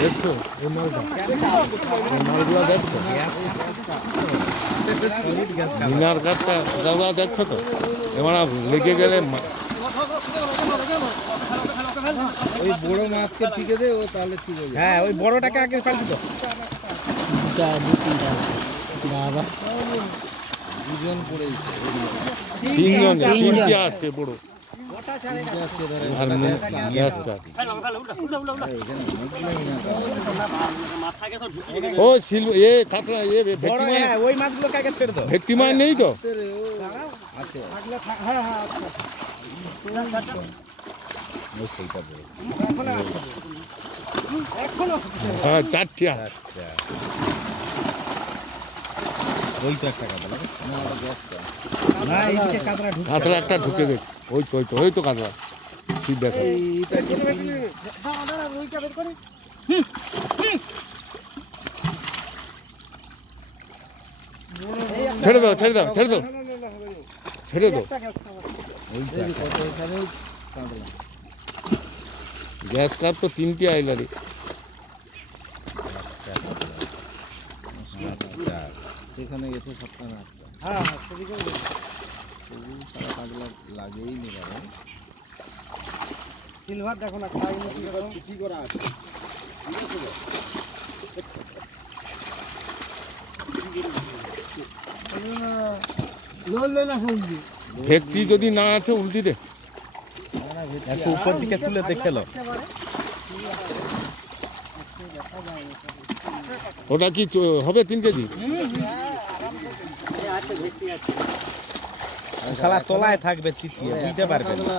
দেখছো এই মালটা, এই মালগুলা দেখছো, মিনার কাঠটা ওগুলা দেখছো তো, এবার লেগে গেলে ওই বড় মাছকে টিকে দে, ও তাহলে ঠিক হয়ে যাবে। হ্যাঁ, ওই বড়টাকে আগে ফালতু তো। দুজন পড়েছে, তিনজন, তিনটে আসছে বড় আর গ্যাস কাঠ। ও শিল এ কাতরা এ ভেটকি মাছ, ওই মাছগুলোকে আগে ছেড়ে দাও। ভেটকি মাছ নেই তো? হ্যাঁ, চারটে। কাতরা একটা ঢুকে গেছে, ওই তো ওই তো ওই তো কাতরা ছিপ দেখা। ছেড়ে দাও ছেড়ে দাও ছেড়ে দাও ছেড়ে দাও। গ্যাস কাপ তো তিনটে আইলারি। সেখানে গেছে সপ্তাহ না। হ্যাঁ, সেদিকে সারা কাজলা লাগেই নি বাবা। সিলভার দেখো না, খাই না কি করা আছে। ভেটকি যদি না আছে উল্টি দে, একটু উপর দিকে তুলে দেখে লো। ওটা কি হবে 3 কেজি? শালা তলায় থাকবে, চিটিয়ে বুঝতে পারবে না।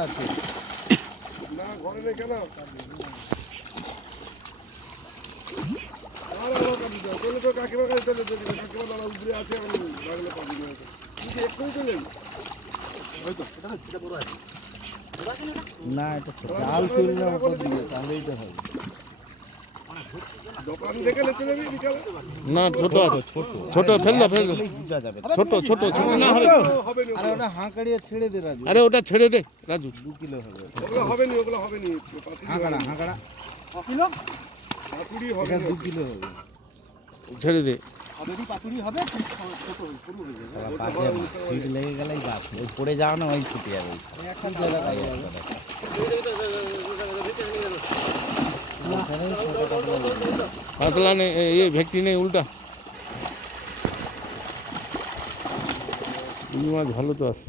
না, এটা জাল তুললে উপর দিকে, তাহলেই তো হবে। না ছোট আছে, ছোট ফেললো ফেললো, ছোট ছোট ছোট না হবে। আরে ওটা হাঁকাড়িয়ে ছেড়ে দে রাজু। আরে ওটা ছেড়ে দে রাজু, 2 কিলো হবে। ওগুলো হবে নি, ওগুলো হবে নি। হাঁকাড়া হাঁকাড়া কিলো, পাতুড়ি হবে, 2 কিলো হবে। ছেড়ে দে। পাতুড়ি হবে, ছোট শুরু হয়ে যাবে। শালা বাজে ফিট লেগে গেলেই বাস, ওই পড়ে যাও না, ওই ছুটে যাবে। কাতলা নেই, ये ভেটকি নেই, উল্টা মাছ ভালো তো আছে।